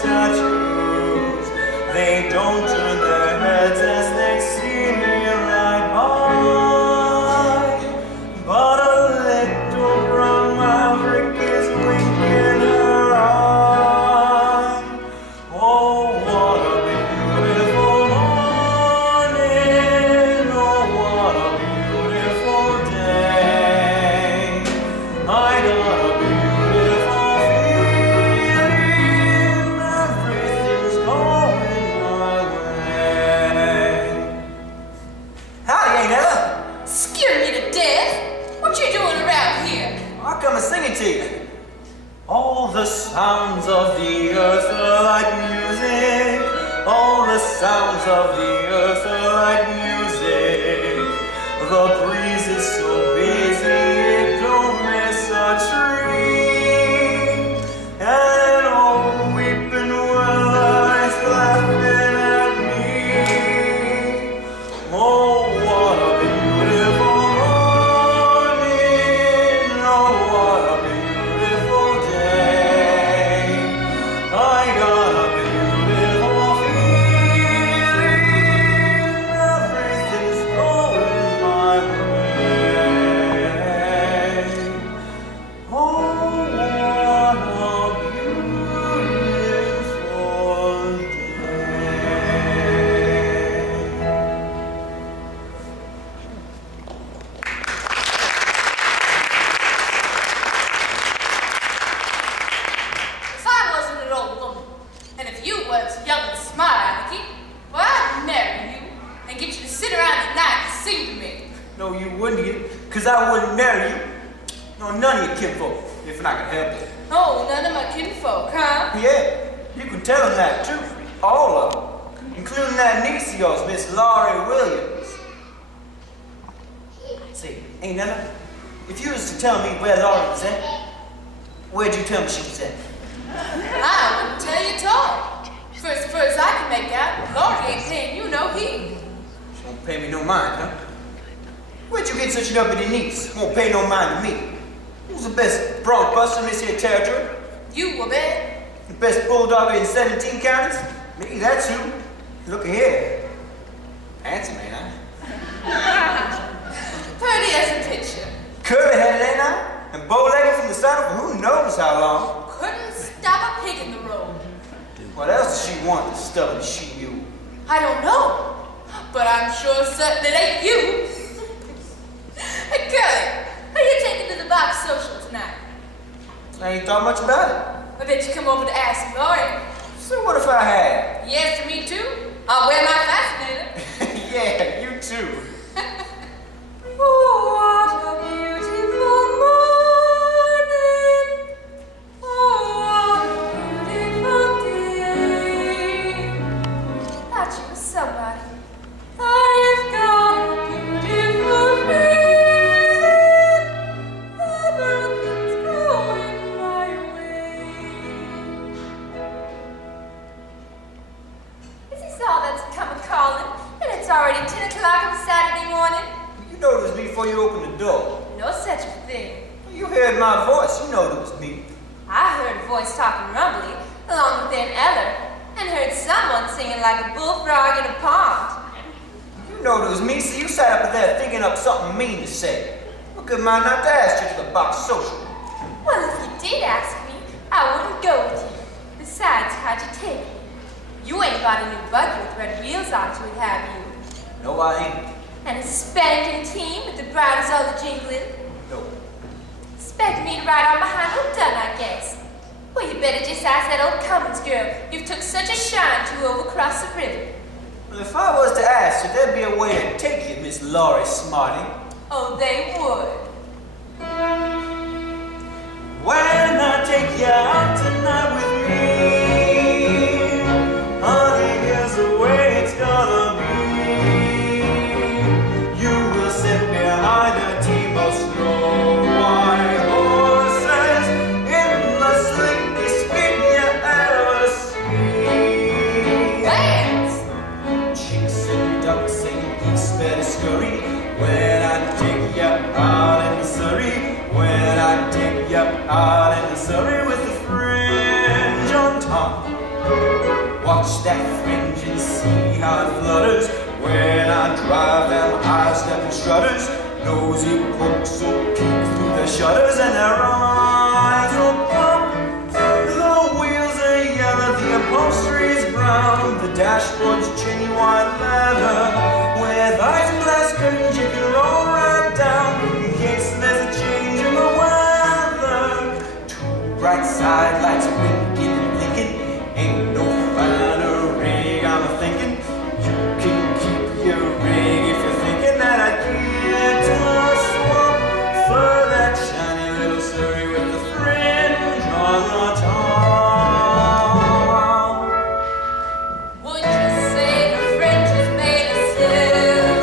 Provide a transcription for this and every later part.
statues. They don't turn their heads as they see me ride by. But a little brown maverick is winking her eye. Oh, what a beautiful morning. Oh, what a beautiful day. I got a beautiful feeling. Everything's going my way. Howdy, ain't Ella? Scared me to death. What you doing around here? I'll come and sing it to you. All the sounds of the earth are like music. All the sounds of the earth are like music. The breeze is so busy it don't miss a tree. And an old weeping willow is laughing at me. Oh, what a beautiful morning. Oh, what a beautiful day. I got a beautiful feeling. Everything's going my way. Oh, what a beautiful If I wasn't an old woman, and if you was young and smart, Anarchy, well, I'd marry you and get you to sit around at night and sing to me. No, you wouldn't get, because I wouldn't marry you. No, none of your kinfolk, if I could help it. Oh, none of my kinfolk, huh? Yeah, you can tell them that too. All of them. Including that niece of yours, Miss Laurey Williams. See, ain't none. If you was to tell me where Laurey was at, where'd you tell me she was at? I wouldn't tell you at all. First I can make out, Laurey ain't paying you no heed. She won't pay me no mind, huh? Where'd you get such an uppity niece? Won't pay no mind to me. Who's the best bronc buster in this here territory? You will bet. The best bulldogger in 17 counties? Me, that's you. Look here. Handsome, ain't I? Pretty as a picture. Curly-headed, ain't I? And bow-legged from the saddle for who knows how long. Couldn't stop a pig in the road. What else does she want, the stubborn she-mule? I don't know, but I'm sure certain it ain't you. Hey, Curly, who you taking to the box social tonight? I ain't thought much about it. I bet you come over to ask Laurey. So what if I had? Yes, to me too. I'll wear my fascinator. Yeah, you too. Oh, what a beautiful morning. Oh, what a beautiful day. Thought you was somebody. I've got a beautiful feeling. Everything's going my way. Is this all that's come a-calling? And it's already 10 o'clock on Saturday morning? You know it was me before you opened the door. No such a thing. You heard my voice. You know it was me. I heard a voice talking rumbly, along with Aunt Ella, and heard someone singing like a bullfrog in a pond. You know it was me, so you sat up there thinking up something mean to say. What good mind not to ask you to the box social? Well, if you did ask me, I wouldn't go with you. Besides, how'd you take it? You ain't bought a new buggy with red wheels onto it, have you? No, I ain't. And a spanking team with the bridles all a-jingling? No. Expect me to ride on behind old Dunn, I guess. Well, you better just ask that old Cummins girl you've took such a shine to over across the river. Well, if I was to ask, should there be a way to take you, Miss Laurey Smarty? Oh, they would. When I take you out tonight with me, honey, here's the way it's gonna be. You will sit behind a team of snow white horses in the slickest skin you ever see. Dance! Chicks and ducks and geese better scurry when I take you out in the Surrey. When I take you out in the Surrey with the fringe on top. how it flutters when I drive them high-stepping strutters. Nosy crooks will peek through the shutters and their eyes will pop. The wheels are yellow, the upholstery's brown, the dashboard's chinny white leather. With ice-glass curtains you can roll right down in case there's a change in the weather. Two bright side lights winking and blinking, ain't no finer rig I'm a-thinking. You can keep your rig if you're thinking that I get to swap for that shiny little Surrey with the fringe on the top. Would you say the fringe is made of silk?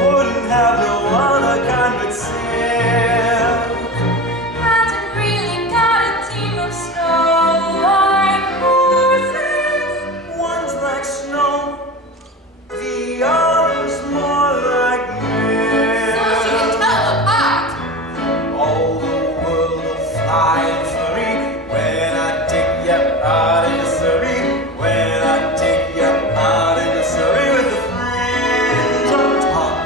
Wouldn't have no other kind but silk. Hasn't really got a team of snow-white horses. One's like snow, the other's more like So she milk. can tell them apart. All the world will fly and flurry when I take you out in the Surrey. When I take you out in the Surrey with the fringe on top.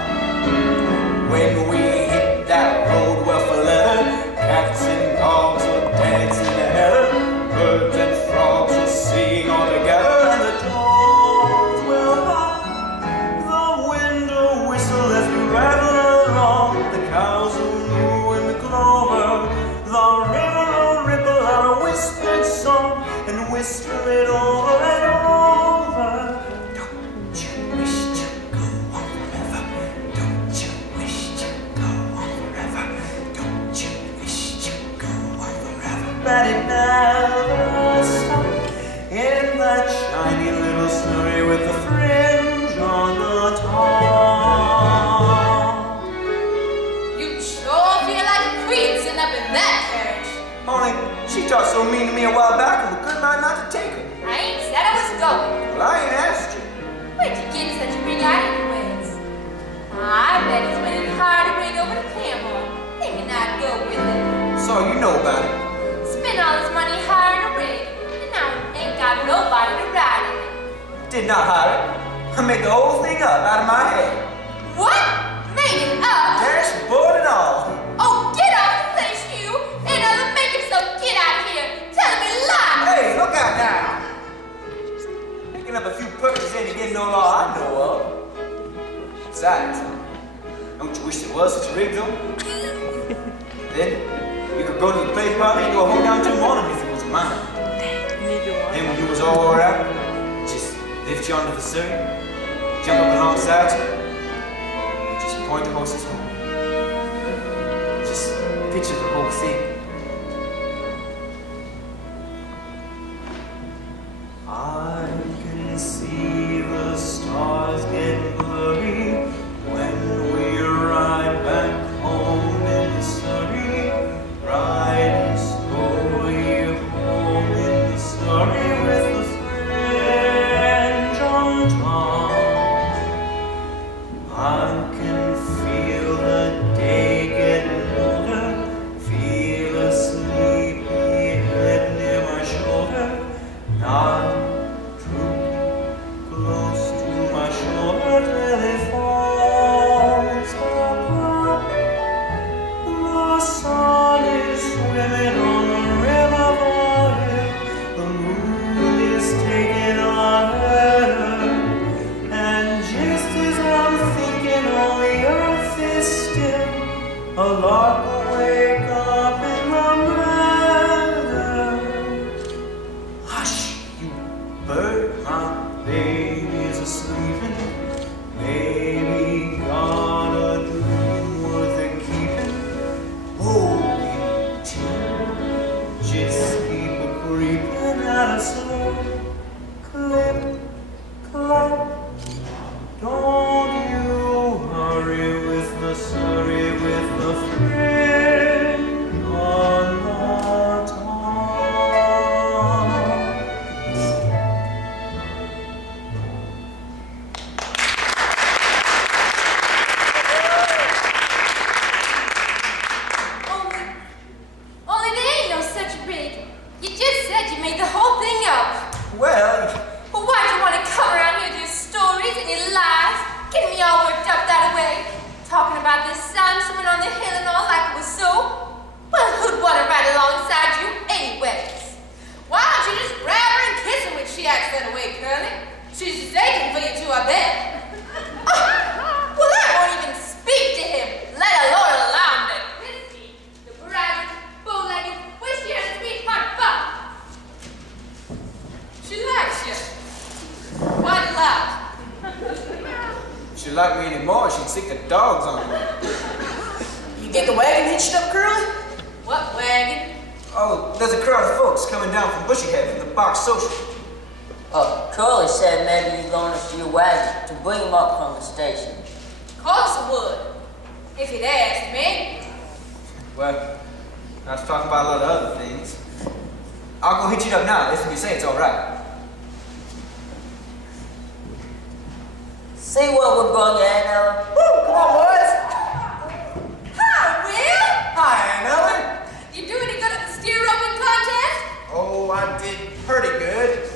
When we hit that road well for leather, cats and dogs will dance in the heather, birds and frogs will sing all together, and the dogs will hop. The wind will whistle as we rattle along, the cows will moo in the clover, the river will ripple out a whispered song and whisper it over and over. Don't you wish to go on forever? Don't you wish to go on forever? Don't you wish to go on forever? But it never stopped in that shiny little Surrey with the fringe on the top. You sure feel like a queen sitting up in that carriage. Only she talked so mean to me a while back and we couldn't mind not to take her. I ain't said I was going. Well, I ain't asked you. Where'd you get such a ring out anyways? I bet he's winning hard to bring over to Claremore, thinking I'd go with it. So you know about it. Spent all his money hiring a rig, and now ain't got nobody to ride in it. Did not hire it. I made the whole thing up out of my head. What? Made it up? Dashboard and all. Oh, get off the place, you! And make yourself get out of here! Telling me lies! Hey, look out now. Picking up a few perkins ain't against no law I know of. Besides, don't you wish there was such a rig though? Then you could go to the play party and go home down till morning if it was mine. Then when you was all out, just lift you onto the Surrey, jump up alongside you, and just point the horses home. Just picture the whole thing. I can see the stars get blurry when we ride back home in Surrey. Riding slowly home in Surrey with the fringe on top. I can feel the day getting older, feel a sleepy head near my shoulder. Not close to my shoulder till it falls apart. The sun is swimming on the river boy, the moon is taking our header, and just as I'm thinking all the earth is still, a lark will wake up in the meadow. Hush, you bird, my baby's asleepin'. Baby got a dream worth a keepin'. Hold me tight, just keep a creepin' at a slow clip, clop. Don't you hurry with the Surrey with the fringe dogs on them. You get the wagon hitched up, Curly? What wagon? Oh, there's a crowd of folks coming down from Bushyhead from the box social. Curly said maybe you're going to see your wagon to bring him up from the station. Of course I would. If you'd asked me. Well, I was talking about a lot of other things. I'll go hitch it up now, if you say it's all right. See what we're going to end up. Woo! Come on, boys! Hi, Will! Hi, Aunt Ellen. You do any good at the steer roping contest? Oh, I did pretty good.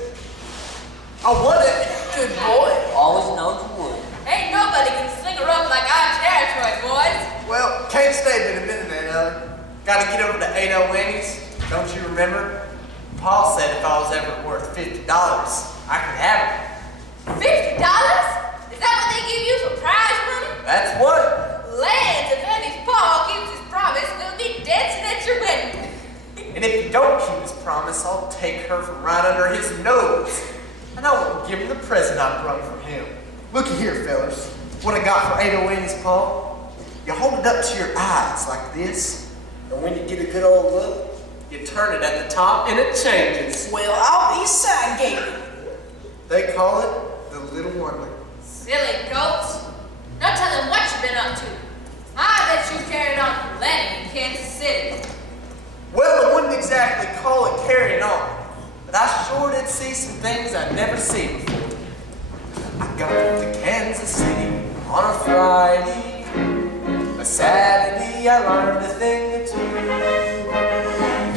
I won it. Good boy. Always knowed you would. Ain't nobody can sling a rope like our territory, boys. Well, can't stay but a minute, Aunt Ellen. Gotta get over to 80 Wendy's. Don't you remember? Paul said if I was ever worth $50, I could have it. $50? Is that what they give you for prize money? That's what. Lands, if Andy's Paul keeps his promise, we'll be dancing at your wedding. And if you don't keep his promise, I'll take her from right under his nose. And I won't give him the present I brought from him. Looky here, fellas. What I got for 80 Wendy's, Paul? You hold it up to your eyes like this. And when you get a good old look, you turn it at the top and it changes. Well, I'll be side gaming. They call it the Little Wonder. Silly goats. Don't tell them what you've been up to. I bet you carried on from Lenny in Kansas City. Well, I wouldn't exactly call it carrying on, but I sure did see some things I'd never seen before. I got to Kansas City on a Friday. A Saturday I learned a thing or two.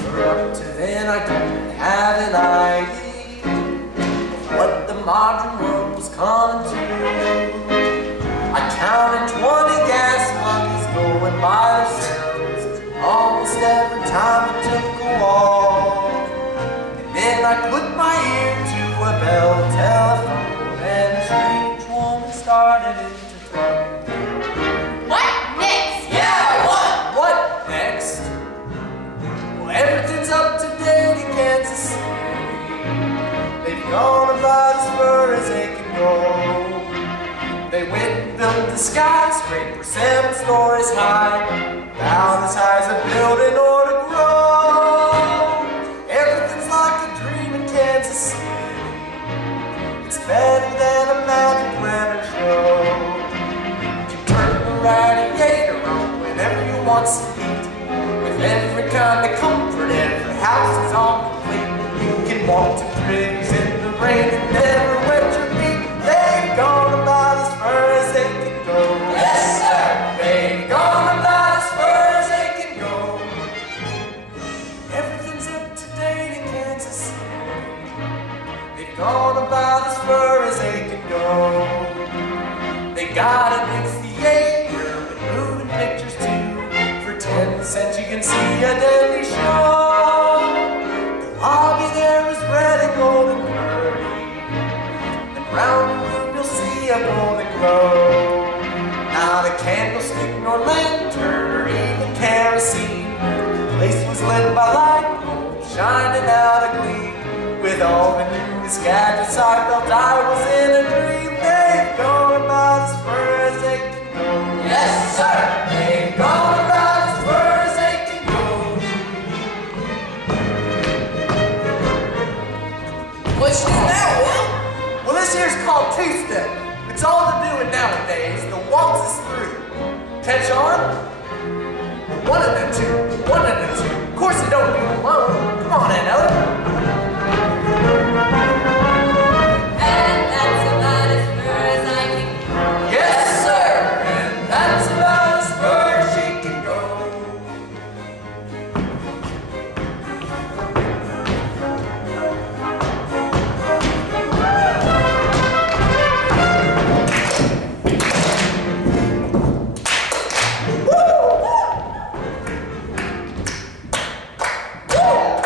For up to then I didn't have an idea of what the modern world was coming to. I counted 20 gas buggies going by themselves almost every time I took a walk. And then I put my ear to a bell telephone and a strange woman started it to talk. What next? Yeah, what next? Well, everything's up to date in Kansas City. They've gone about as far as they can go. They went and built the skyscraper 7 stories high, about as high as a building ought to grow. Everything's like a dream in Kansas City. It's better than a Magic Lantern show. You turn the radiator on whenever you want some heat. With every kind of comfort, every house is all complete. You can walk to trees in the rain and never wet your feet. They've gone about as far as they can go. Yes, sir! They've gone about as far as they can go. Everything's up to date in Kansas City. They've gone about as far as they can go. They got a big theater with moving pictures too. For 10 cents you can see a daily show. The lobby there is red and gold and pearly. And round the room you'll see a golden glow. Not a candlestick nor lantern or even kerosene. The place was lit by light bulbs shining out a gleam. With all the newest gadgets I felt I was in a dream. They've gone about as far as they can go. Yes, sir! They've gone about as far as they can go. What you do now, Will? Well, this here's called two-step. It's all they're doing nowadays. The waltz is through. Catch on? One and a two, one and a two. Of course they don't do it alone. Come on, Aunt Ellen. And that's about as far as I can go. Yes, sir. And that's about as far as she can go. Woo!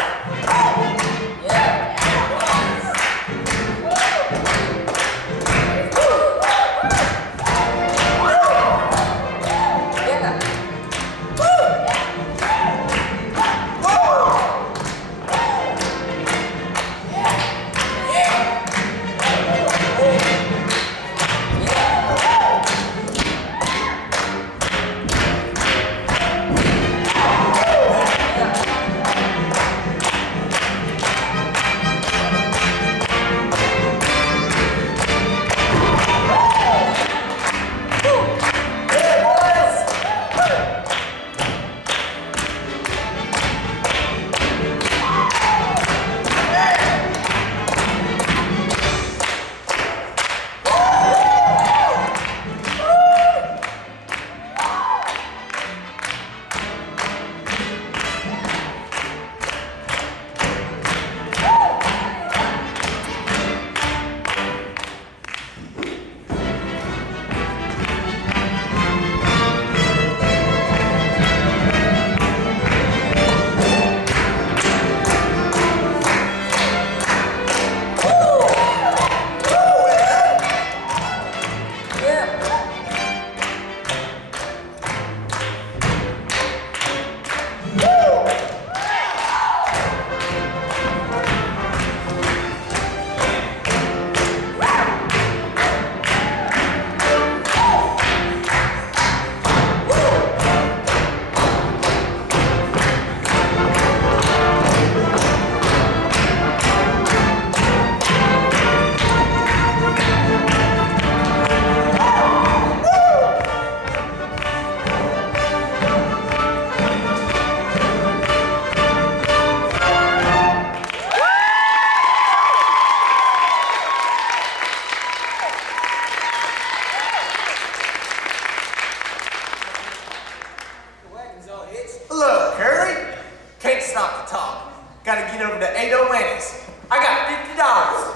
stop to talk. Gotta get over to 808's. I got $50.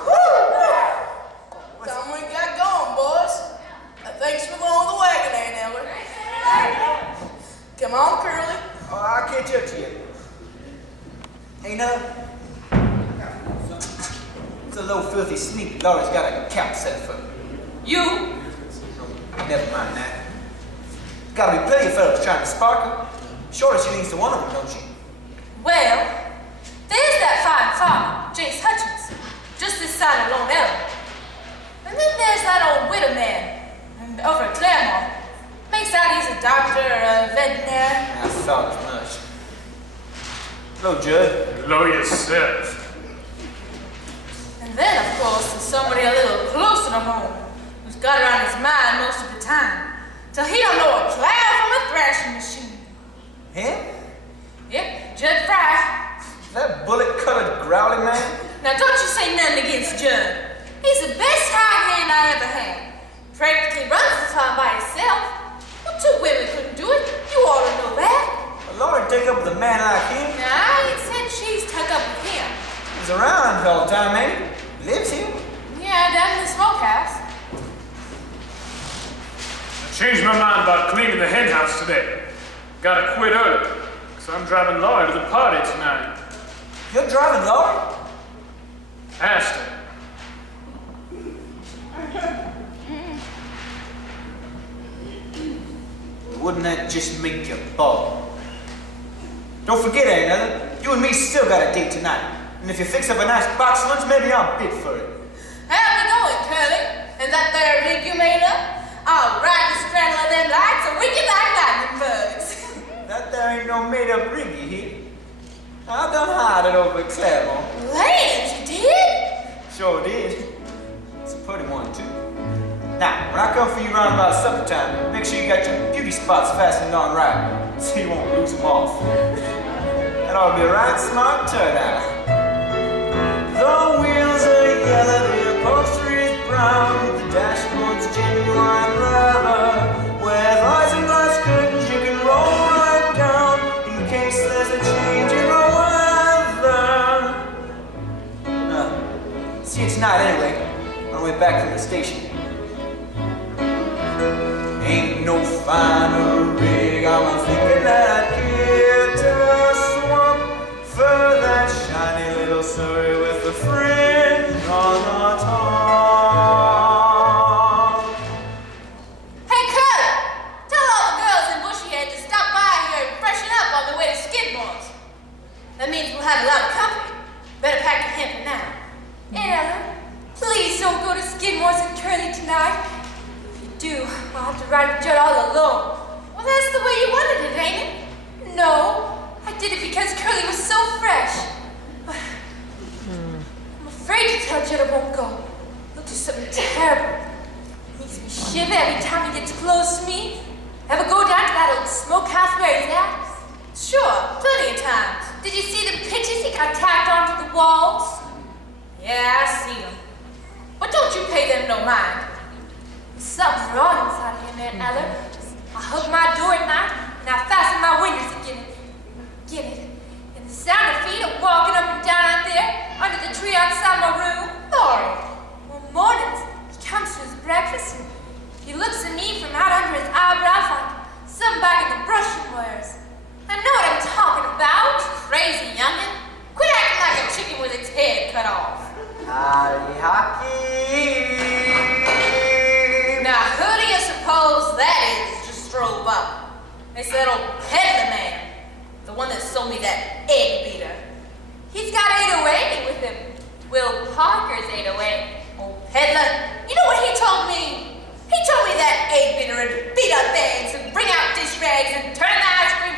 Woo! Time we got going, boys. Thanks for blowing the wagon, Aunt Eller. Come on, Curly. Oh, I'll catch up to you. Hey, no. It's a little filthy sneak. Laurey's got a cap set for you. You? Never mind that. Gotta be plenty of fellas trying to sparkle. Surely she leads to one of them, don't she? Well, there's that fine farmer, Jace Hutchins, just this side of Lone Elm. And then there's that old widow man, over at Claremore. Makes out he's a doctor or a veterinarian. I thought as much. Hello, Judd. Hello yourself. And then, of course, there's somebody a little closer to home, who's got her on his mind most of the time, till he don't know a plow from a thrashing machine. Him? Yep, Judd Fry. That bullet-colored growly man? Now, don't you say nothing against Judd. He's the best hired hand I ever had. Practically runs the farm by himself. Well, 2 women couldn't do it. You ought to know that. Well, Laurey take up with a man like him. Now, I ain't said she's took up with him. He's around all the time, ain't he? Lives here. Yeah, down in the smokehouse. I changed my mind about cleaning the hen house today. Gotta quit early, because I'm driving Laurey to the party tonight. You're driving Laurey? Asked her. Wouldn't that just make you bald? Don't forget, Aunt Ellen, you and me still got a date tonight. And if you fix up a nice box lunch, maybe I'll bid for it. How we going, Curly? And that there rig you made up? I'll ride the straddle of them lights so we can like lightning bugs. That there ain't no made-up rig you hear. I done hired it over at Claremore. Lance, you did? Sure did. It's a pretty one, too. Now, when I come for you round about supper time, make sure you got your beauty spots fastened on right, so you won't lose them off. That ought to be a right smart turnout. The wheels are yellow, the upholstery is brown, the dashboard's genuine leather. With eyes and glass curtains, you can roll right down in case there's a change in the weather. See you tonight anyway, on the way back from the station. Ain't no finer rig, I'm thinking that I'd care to swap for that shiny little Surrey with the fringe on the top. Hey, Curly! Tell all the girls in Bushyhead to stop by here and freshen up on the way to Skidmore's. That means we'll have a lot of company. Better pack your hamper now. Aunt Ellen, please don't go to Skidmore's and Curly tonight. Do. I'll have to ride with Judd all alone. Well, that's the way you wanted it, ain't it? No, I did it because Curly was so fresh. But I'm afraid to tell Judd I won't go. He'll do something terrible. It makes me shiver every time he gets close to me. Ever go down to that old smokehouse where he's at? Sure, plenty of times. Did you see the pictures he got tacked onto the walls? Yeah, I see them. But don't you pay them no mind. Something's wrong inside of him, Aunt Eller. I hook my door at night and I fasten my windows again. Get it? And the sound of feet are walking up and down out there under the tree outside my room. Laurey. Well, mornings he comes to his breakfast and he looks at me from out under his eyebrows like some back in the brush he wears. I know what I'm talking about. Crazy youngin'. Quit acting like a chicken with its head cut off. Howdy, hockey. Now, who do you suppose that is just drove up? It's that old peddler man, the one that sold me that egg beater. He's got 808 with him. Will Parker's 808. Old peddler. You know what he told me? He told me that egg beater would beat up eggs and bring out dish rags and turn the ice cream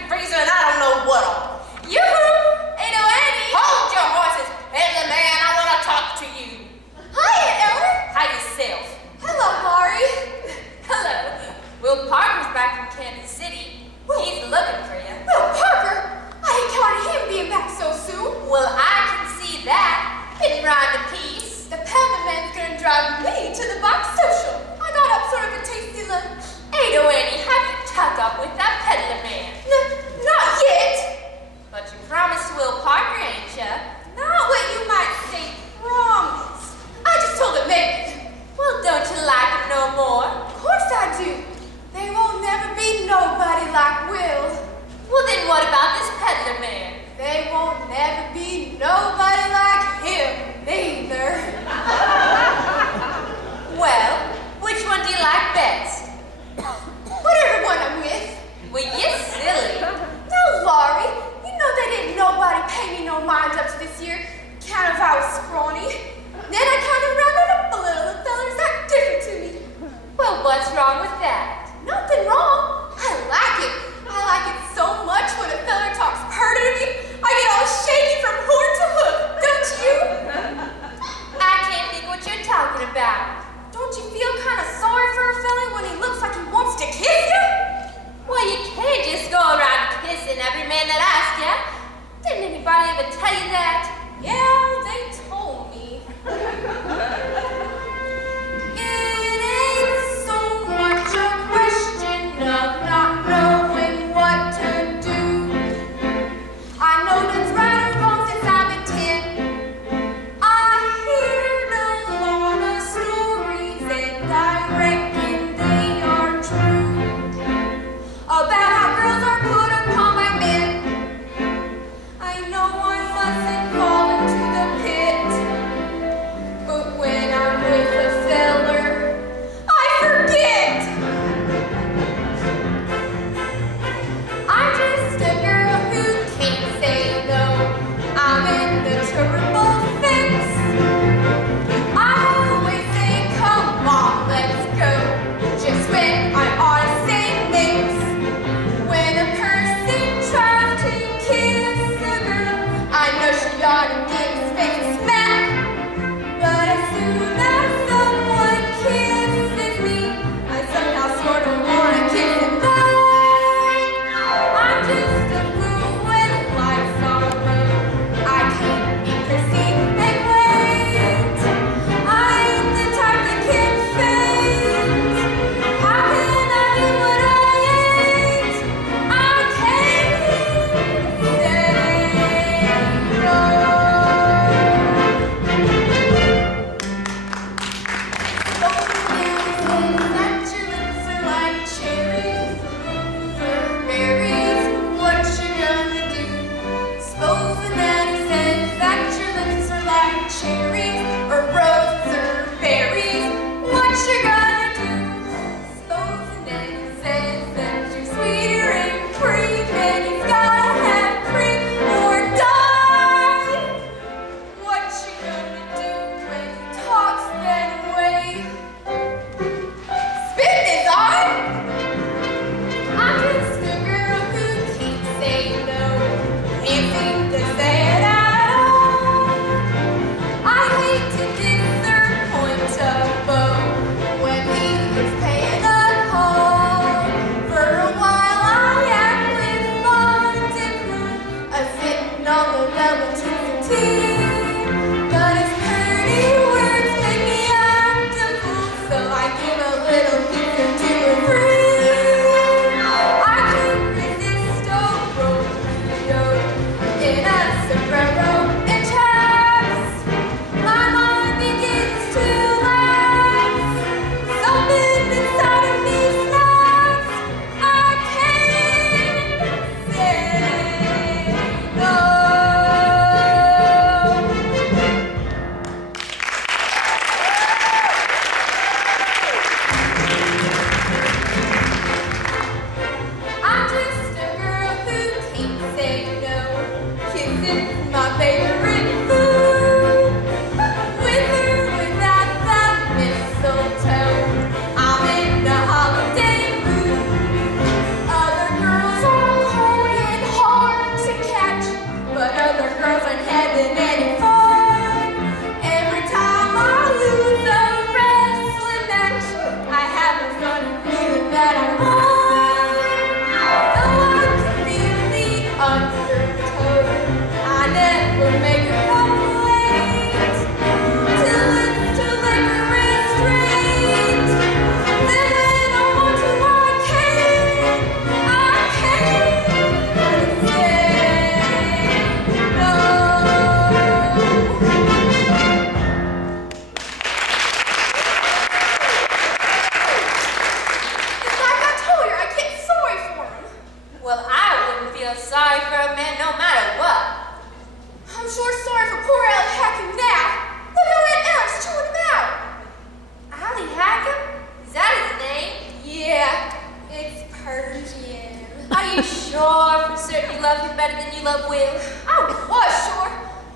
sure for certain you love him better than you love Will? I was sure.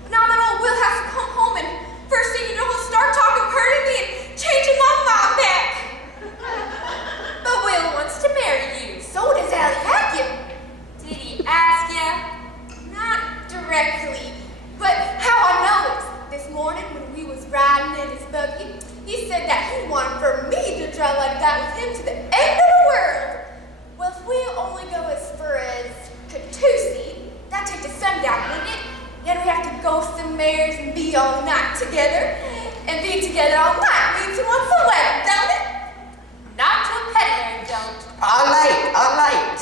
But now that old Will has to come home and first thing you know he'll start talking purty to me and changing my mind back. But Will wants to marry you. So does Allie Hackett. Did he ask you? Not directly. But how I know is this morning when we was riding in his buggy, he said that he wanted for me to drive like that with him to the end of the world. Well, if we'll only go as far as Catoosie, that'd take the sundown, wouldn't it? Then we have to go somewhere and be all night together. And be together all night means he wants a wedding, don't it? Not to a peddler, don't. All right.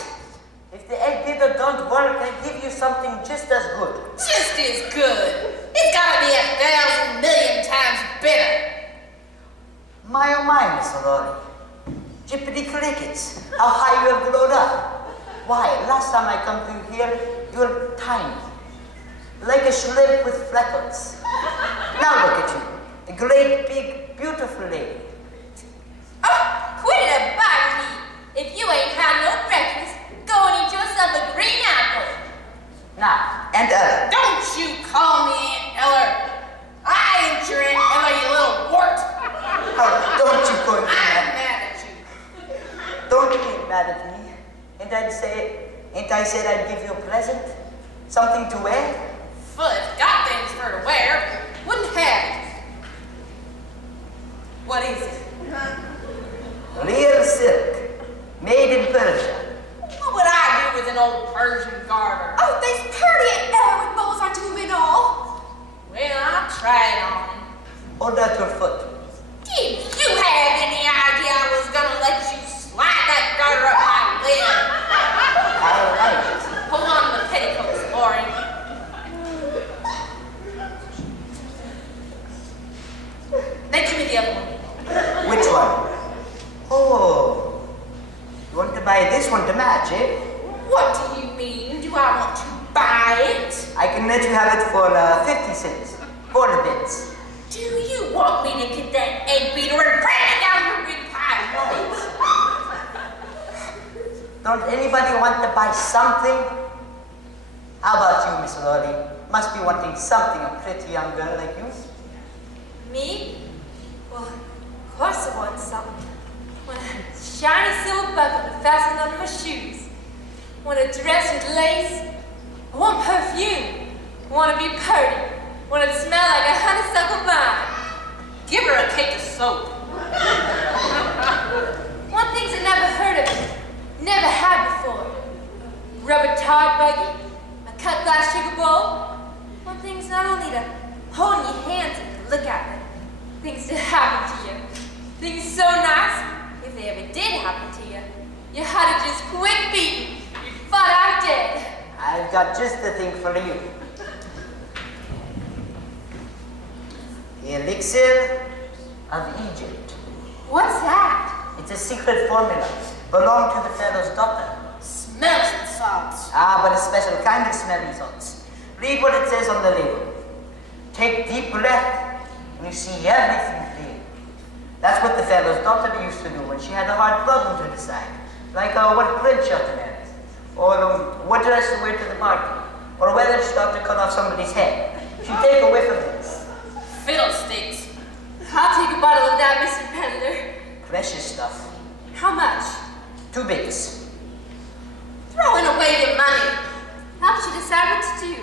If the egg beater don't work, I give you something just as good. Just as good. It's gotta be 1,000,000,000 times better. My oh my, Miss Laurey. Jippity crickets, how high you have grown up. Why, last time I come through here, you were tiny. Like a shrimp with freckles. Now look at you, a great, big, beautiful lady. Oh, quit it about me. If you ain't had no breakfast, go and eat yourself a green apple. Now, Aunt Ella. Don't you call me Aunt Eller. I ain't your Aunt Ella, you little wart. Oh, don't you go I'm into that. mad at you. Don't get mad at me. Ain't I said I'd give you a present? Something to wear? Foot got things for to wear. Wouldn't have it. What is it? Real silk, made in Persia. What would I do with an old Persian garter? Oh, there's Purdy and Ella with bows on tube and all. Well, I'll try it on. Hold out your foot. Did you have any idea I was gonna let you slide that garter up my leg? All right. Hold on to the petticoats, Laurey. Then give me the other one. Which one? Oh, you want to buy this one to match, eh? What do you mean? Do I want to buy it? I can let you have it for 50 cents. 4 bits. Do you want me to get that egg beater and cram it down your big pie? Don't anybody want to buy something? How about you, Miss Laurey? Must be wanting something, a pretty young girl like you. Me? Well, of course I want something. Want a shiny silver buckle to fasten on my shoes. Want a dress with lace. I want perfume. I want to be pretty. Want to smell like a honeysuckle vine. Give her a cake of soap. Want things I never heard of. Never had before. Rubber tart buggy. A cut glass sugar bowl. Want things not only to hold in your hands and to look at them. Things to happen to you. Things so nice, if they ever did happen to you, your heart would just quit beating. You'd fall out dead. I've got just the thing for you. The elixir of Egypt. What's that? It's a secret formula. Belonged to the Pharaoh's daughter. Smelling salts. Ah, but a special kind of smelling salts. Read what it says on the label. Take deep breath and you see everything clear. That's what the Pharaoh's daughter used to do when she had a hard problem to decide. Like what prince she ought to marry. Or what dress to wear to the party. Or whether she ought to cut off somebody's head. She'd take a whiff of this. Fiddlesticks. I'll take a bottle of that, Mr. Peddler. Precious stuff. How much? 2 bits. Throwing away your money. Helps you decide what to do.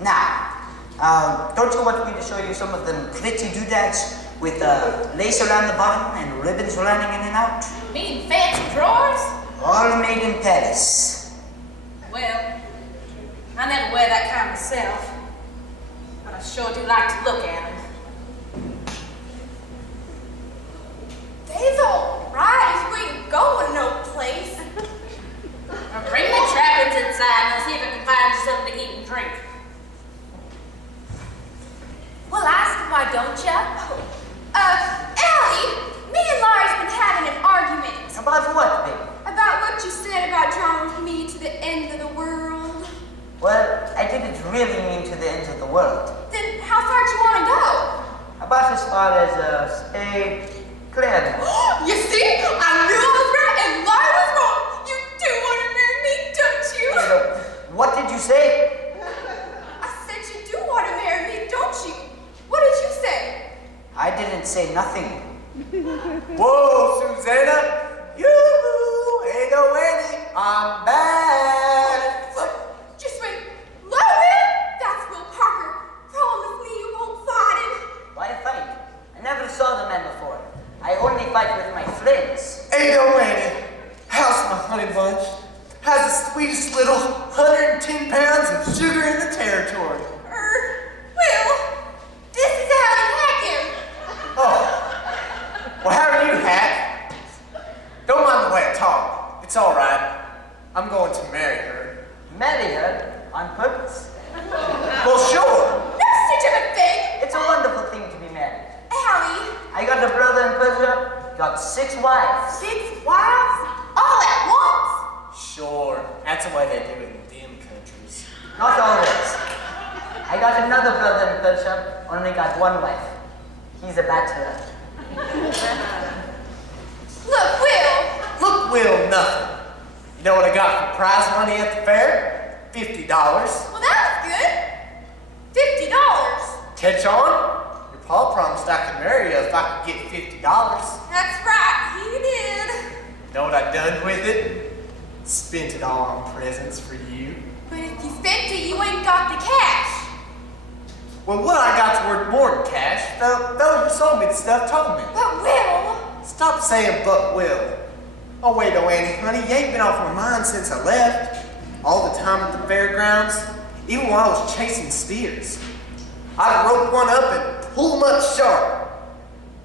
Now, don't you want me to show you some of them pretty doodads with lace around the bottom and ribbons running in and out? Mean fancy drawers? All made in Paris. Well, I never wear that kind myself. But I sure do like to look at them. They's all right if we ain't going no place. Now bring the trappings inside and I'll see if I can find you something to eat and drink. Well, ask him, why don't ya? Allie, me and Laurie's been having an argument. About what, baby? About what you said about drawing with me to the end of the world. Well, I didn't really mean to the end of the world. Then how far do you want to go? About as far as, say, Claremore. You see? I knew I was right and Laurie was wrong. You do want to marry me, don't you say? I said you do want to marry me, don't you? What did you say? I didn't say nothing. Whoa, Susanna! Yoo-hoo! Hey, no, Annie! I'm back! Just went, Logan! That's Will Parker. Promise me you won't fight him. Why fight? I never saw the man before. I only fight with my friends. Hey, no, Annie! How's my honey bunch? How's the sweetest little 110 pounds of sugar in the territory? Will, this is how you hack him. Oh. Well, how are you, Hack? Don't mind the way I talk. It's all right. I'm going to marry her. Marry her on purpose. Well, sure. No such of a thing. It's a wonderful thing to be married. Allie. I got a brother in Persia, got 6 wives. 6 wives? All at once? Sure. That's the way they do it in them countries. Not always. I got another brother in Persia, only got 1 wife. He's a bachelor. Look, Will. Look, Will, nothing. You know what I got for prize money at the fair? $50. Well, that was good. $50. Catch on? Your pa promised I could marry you if I could get $50. That's right, he did. Know what I done with it? Spent it all on presents for you. But if you spent it, you ain't got the cash. Well, what I got's worth more than cash. Fellow who sold me the stuff told me. But Will. Stop saying but will. Oh, wait, oh, Annie, honey, you ain't been off my mind since I left. All the time at the fairgrounds, even while I was chasing steers. I'd rope one up and pull him up sharp.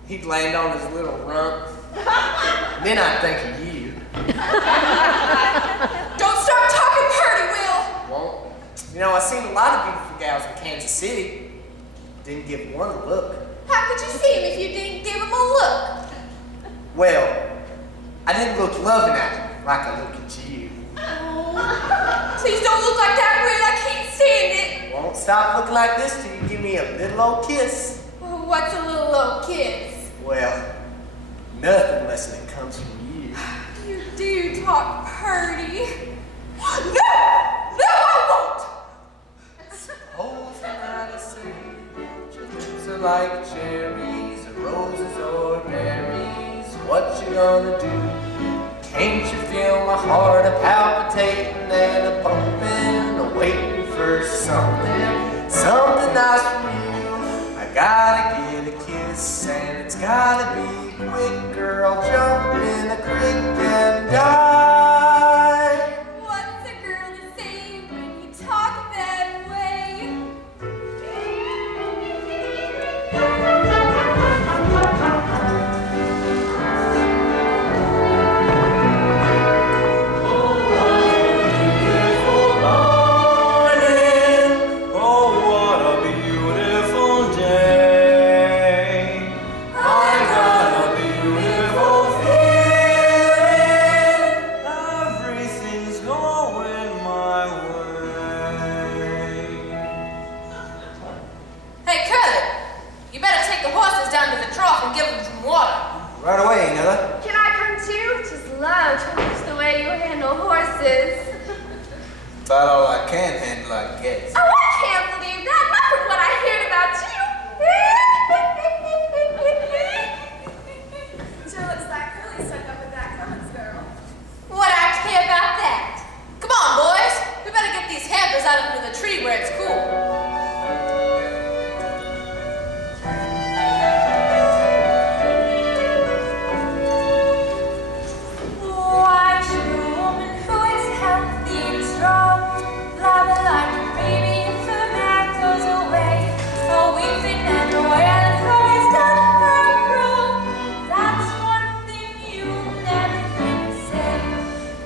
He'd land on his little rump. Then I'd think of you. Don't start talking purty, Will. Won't. You know, I've seen a lot of beautiful gals in Kansas City. Didn't give one a look. How could you see him if you didn't give him a look? Well, I didn't look loving at him like I look at you. Oh, please don't look like that, Will. I can't stand it. Won't stop looking like this till you give me a little old kiss. Well, what's a little old kiss? Well, nothing less than it comes from you. You do talk purty. No! No, I won't! Suppose I say your lips are like cherries, or roses or berries. What you gonna do? Can't you feel my heart a palpitating and a bumping, a waiting for something nice from you? I gotta get a kiss and it's gotta be quick, girl. Jump in the creek and die. What's a girl to say when you talk that way? Right away, Nella. Can I come too? Just love to watch the way you handle horses. About all I can handle, I guess. Oh, I can't believe that. Not from what I heard about you. Sure looks like Curly stuck up with that Cummins girl. What I care about that? Come on, boys. We better get these hampers out under the tree where it's cool.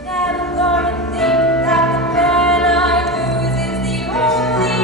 Never gonna think that the man I lose is the only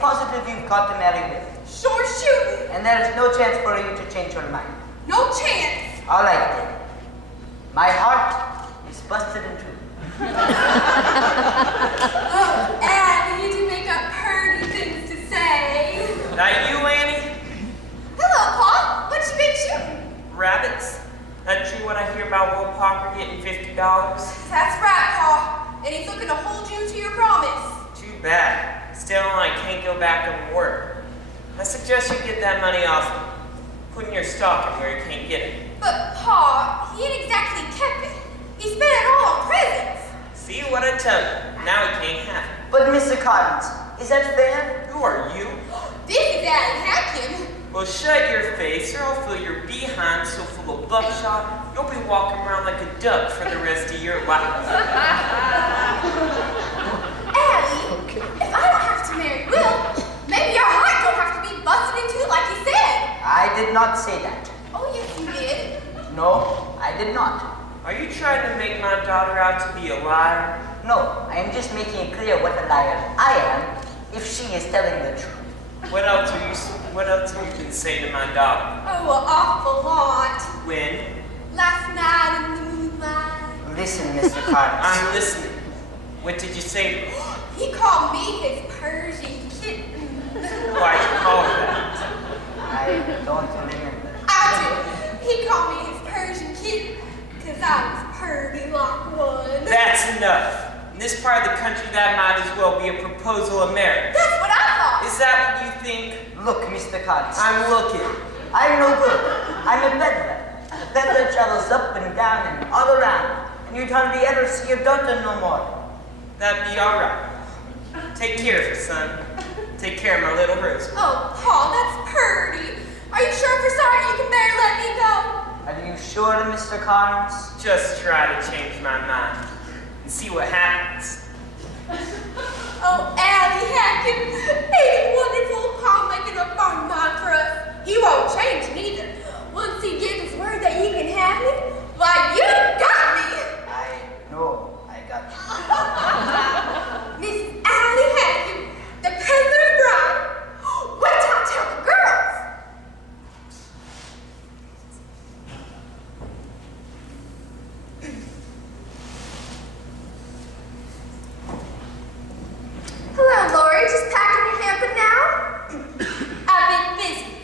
positive you've got to marry Will. Sure shooting. And there is no chance for you to change your mind. No chance. All right then. My heart is busted in two. Oh, Annie, you do make up pretty things to say. That you, Annie? Hello, Pa. What you been shooting? Rabbits? That true what I hear about Will Parker getting $50? That's right, Pa. And he's looking to hold you to your promise. Too bad. Still, I can't go back and work. I suggest you get that money off putting your stocking where you can't get it. But, Pa, he ain't exactly kept it. He spent it all on presents. See what I tell you? Now he can't have it. But Mr. Collins, is that fair? Who are you? This is Allie Hakim. Well, shut your face or I'll fill your behind so full of buckshot, you'll be walking around like a duck for the rest of your life. Allie, if I don't have to marry Will, maybe your heart don't have to be busted in two like you said. I did not say that. Oh, yes, you did. No, I did not. Are you trying to make my daughter out to be a liar? No, I am just making it clear what a liar I am if she is telling the truth. What else have you been saying to my daughter? Oh, an awful lot. When? Last night in the moonlight. Listen, Mr. Collins. I'm listening. What did you say to me? He called me his Persian kitten. Why'd you call her that? I don't remember. I do. He called me his Persian kitten because I was purdy like one. That's enough. In this part of the country, that might as well be a proposal of marriage. That's what I thought. Is that what you think? Look, Mr. Collins. I'm looking. I'm no good. I'm a peddler. A peddler travels up and down and all around, and you'd hardly ever see your daughter no more. That'd be all right. Take care of her, son. Take care of my little Rose. Oh, Paul, that's purdy. Are you sure for sorry you can bear let me go? Are you sure, Mr. Collins? Just try to change my mind and see what happens. Oh, Allie Hakim, ain't it wonderful Paul making up our mind for us? He won't change neither. Once he gives his word that he can have me, why, you got me. I know I got you. Miss Allie Hakim, the peddler's bride. Wait till I tell the girls. Hello, Laurey. Just packing your hamper now? I've been busy.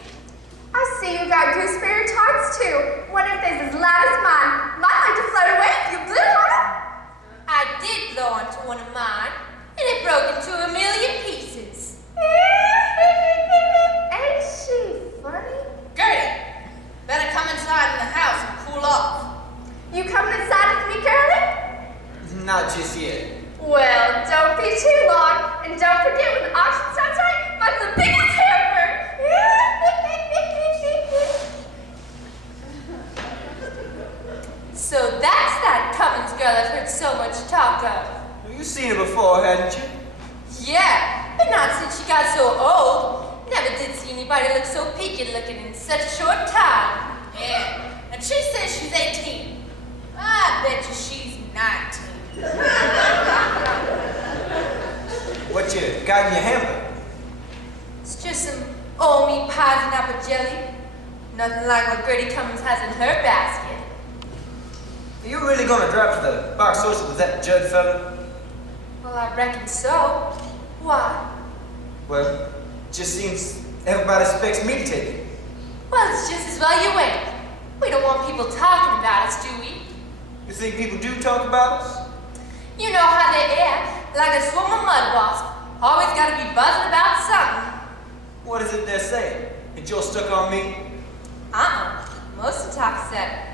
I see you got gooseberry tarts too. One of those as loud as mine. Might like to float away if you blew on it. I did blow onto one of mine, and it broke into a million pieces. Ain't she funny? Gertie, better come inside in the house and cool off. You coming inside with me, Curly? Not just yet. Well, don't be too long, and don't forget when the auction starts right, that's the biggest hamper. So that's that Cummins girl I've heard so much talk of. You've seen her before, hadn't you? Yeah, but not since she got so old. Never did see anybody look so peaked looking in such a short time. Yeah, and she says she's 18. I bet you she's 19. What you got in your hamper? It's just some old meat pies and apple jelly. Nothing like what Gertie Cummins has in her basket. Are you really gonna drop to the bar social with that Judd fella? Well, I reckon so. Why? Well, just seems everybody expects me to take it. Well, it's just as well you ain't. We don't want people talking about us, do we? You think people do talk about us? You know how they are, like a swarm of mud wasps. Always gotta be buzzing about something. What is it they're saying? That you're stuck on me? Most of the talk is that